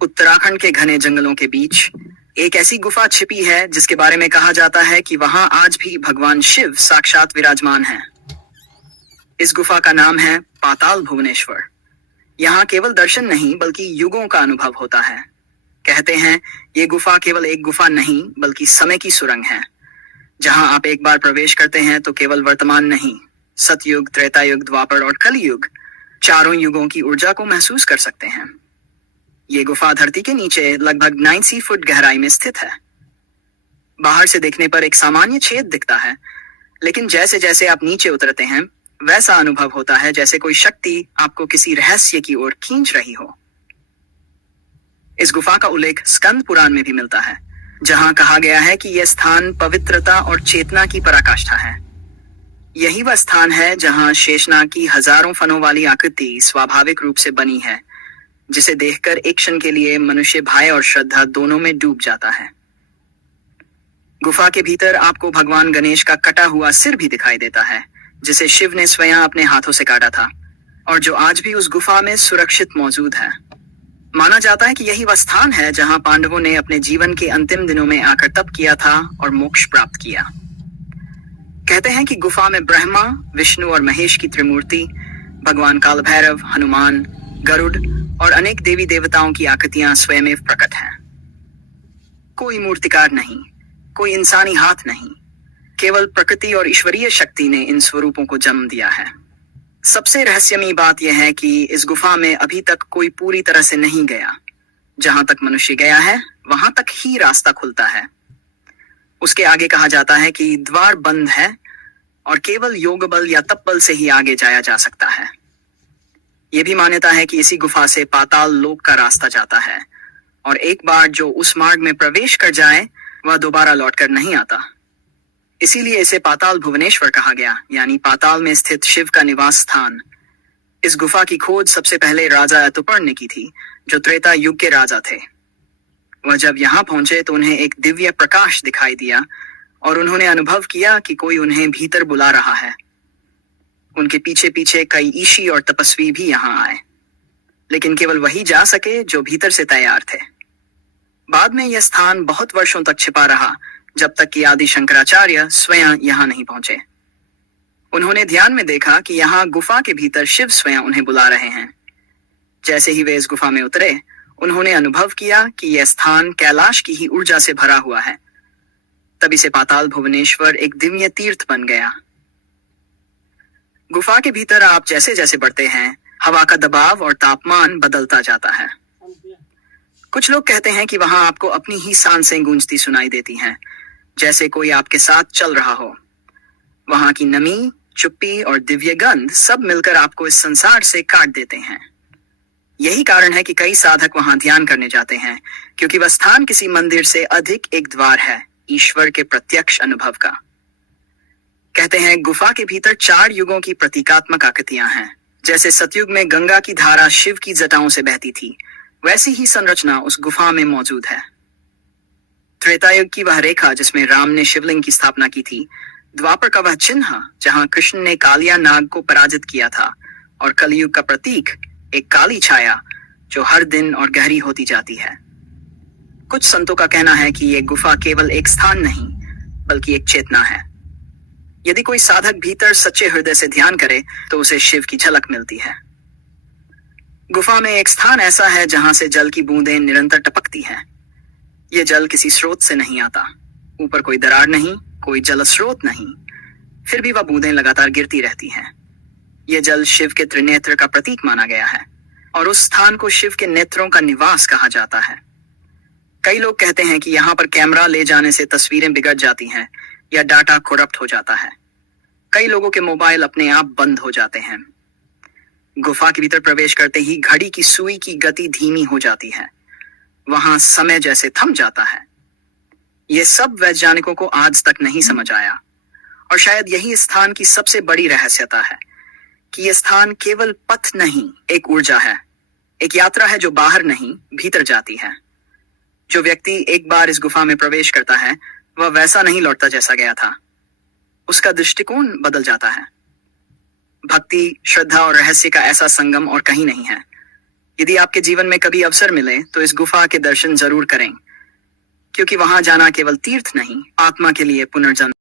उत्तराखंड के घने जंगलों के बीच एक ऐसी गुफा छिपी है जिसके बारे में कहा जाता है कि वहां आज भी भगवान शिव साक्षात विराजमान हैं। इस गुफा का नाम है पाताल भुवनेश्वर। यहाँ केवल दर्शन नहीं बल्कि युगों का अनुभव होता है। कहते हैं ये गुफा केवल एक गुफा नहीं बल्कि समय की सुरंग है। जहां आप एक बार प्रवेश करते हैं तो केवल वर्तमान नहीं, सतयुग, त्रेता युग, द्वापर और कलयुग, चारों युगों की ऊर्जा को महसूस कर सकते हैं। ये गुफा धरती के नीचे लगभग 90 फुट गहराई में स्थित है। बाहर से देखने पर एक सामान्य छेद दिखता है, लेकिन जैसे जैसे आप नीचे उतरते हैं वैसा अनुभव होता है जैसे कोई शक्ति आपको किसी रहस्य की ओर खींच रही हो। इस गुफा का उल्लेख स्कंद पुराण में भी मिलता है, जहां कहा गया है कि यह स्थान पवित्रता और चेतना की पराकाष्ठा है। यही वह स्थान है जहां शेषनाग की हजारों फनों वाली आकृति स्वाभाविक रूप से बनी है, जिसे देखकर एक क्षण के लिए मनुष्य भय और श्रद्धा दोनों में डूब जाता है। गुफा के भीतर आपको भगवान गणेश का कटा हुआ सिर भी दिखाई देता है, जिसे शिव ने स्वयं अपने हाथों से काटा था और जो आज भी उस गुफा में सुरक्षित मौजूद है। माना जाता है कि यही वह स्थान है जहां पांडवों ने अपने जीवन के अंतिम दिनों में आकर तप किया था और मोक्ष प्राप्त किया। कहते हैं कि गुफा में ब्रह्मा, विष्णु और महेश की त्रिमूर्ति, भगवान काल भैरव, हनुमान, गरुड़ और अनेक देवी देवताओं की आकृतियां स्वयं प्रकट हैं। कोई मूर्तिकार नहीं, कोई इंसानी हाथ नहीं, केवल प्रकृति और ईश्वरीय शक्ति ने इन स्वरूपों को जन्म दिया है। सबसे रहस्यमयी बात यह है कि इस गुफा में अभी तक कोई पूरी तरह से नहीं गया। जहां तक मनुष्य गया है वहां तक ही रास्ता खुलता है। उसके आगे कहा जाता है कि द्वार बंद है और केवल योग बल या तप बल से ही आगे जाया जा सकता है। यह भी मान्यता है कि इसी गुफा से पाताल लोक का रास्ता जाता है और एक बार जो उस मार्ग में प्रवेश कर जाए वह दोबारा लौटकर नहीं आता। इसीलिए इसे पाताल भुवनेश्वर कहा गया, यानी पाताल में स्थित शिव का निवास स्थान। इस गुफा की खोज सबसे पहले राजा ऋतुपर्ण ने की थी, जो त्रेता युग के राजा थे। वह जब यहाँ पहुंचे तो उन्हें एक दिव्य प्रकाश दिखाई दिया और उन्होंने अनुभव किया कि कोई उन्हें भीतर बुला रहा है। उनके पीछे पीछे कई ईशी और तपस्वी भी यहाँ आए, लेकिन केवल वही जा सके जो भीतर से तैयार थे। बाद में यह स्थान बहुत वर्षों तक छिपा रहा, जब तक कि आदि शंकराचार्य स्वयं यहाँ नहीं पहुंचे। उन्होंने ध्यान में देखा कि यहाँ गुफा के भीतर शिव स्वयं उन्हें बुला रहे हैं। जैसे ही वे इस गुफा में उतरे, उन्होंने अनुभव किया कि यह स्थान कैलाश की ही ऊर्जा से भरा हुआ है। तभी से पाताल भुवनेश्वर एक दिव्य तीर्थ बन गया। गुफा के भीतर आप जैसे जैसे बढ़ते हैं, हवा का दबाव और तापमान बदलता जाता है। कुछ लोग कहते हैं कि वहां आपको अपनी ही सांसें गूंजती सुनाई देती हैं, जैसे कोई आपके साथ चल रहा हो। वहां की नमी, चुप्पी और दिव्य गंध सब मिलकर आपको इस संसार से काट देते हैं। यही कारण है कि कई साधक वहां ध्यान करने जाते हैं, क्योंकि वह स्थान किसी मंदिर से अधिक एक द्वार है ईश्वर के प्रत्यक्ष अनुभव का। कहते हैं गुफा के भीतर 4 युगों की प्रतीकात्मक आकृतियां हैं। जैसे सतयुग में गंगा की धारा शिव की जटाओं से बहती थी, वैसी ही संरचना उस गुफा में मौजूद है। त्रेता युग की वह रेखा जिसमें राम ने शिवलिंग की स्थापना की थी, द्वापर का वह चिन्ह जहां कृष्ण ने कालिया नाग को पराजित किया था, और कलयुग का प्रतीक एक काली छाया जो हर दिन और गहरी होती जाती है। कुछ संतों का कहना है कि यह गुफा केवल एक स्थान नहीं बल्कि एक चेतना है। यदि कोई साधक भीतर सच्चे हृदय से ध्यान करे तो उसे शिव की झलक मिलती है। गुफा में एक स्थान ऐसा है जहां से जल की बूंदें निरंतर टपकती हैं। यह जल किसी स्रोत से नहीं आता, ऊपर कोई दरार नहीं, कोई जल स्रोत नहीं, फिर भी वह बूंदें लगातार गिरती रहती हैं। यह जल शिव के त्रिनेत्र का प्रतीक माना गया है और उस स्थान को शिव के नेत्रों का निवास कहा जाता है। कई लोग कहते हैं कि यहाँ पर कैमरा ले जाने से तस्वीरें बिगड़ जाती हैं या डाटा करप्ट हो जाता है। कई लोगों के मोबाइल अपने आप बंद हो जाते हैं। गुफा के भीतर प्रवेश करते ही घड़ी की सुई की गति धीमी हो जाती है। वहां समय जैसे थम जाता है। यह सब वैज्ञानिकों को आज तक नहीं समझ आया, और शायद यही इस स्थान की सबसे बड़ी रहस्यता है कि यह स्थान केवल पथ नहीं, एक ऊर्जा है, एक यात्रा है जो बाहर नहीं भीतर जाती है। जो व्यक्ति एक बार इस गुफा में प्रवेश करता है वह वैसा नहीं लौटता जैसा गया था। उसका दृष्टिकोण बदल जाता है। भक्ति, श्रद्धा और रहस्य का ऐसा संगम और कहीं नहीं है। यदि आपके जीवन में कभी अवसर मिले तो इस गुफा के दर्शन जरूर करें, क्योंकि वहां जाना केवल तीर्थ नहीं, आत्मा के लिए पुनर्जन्म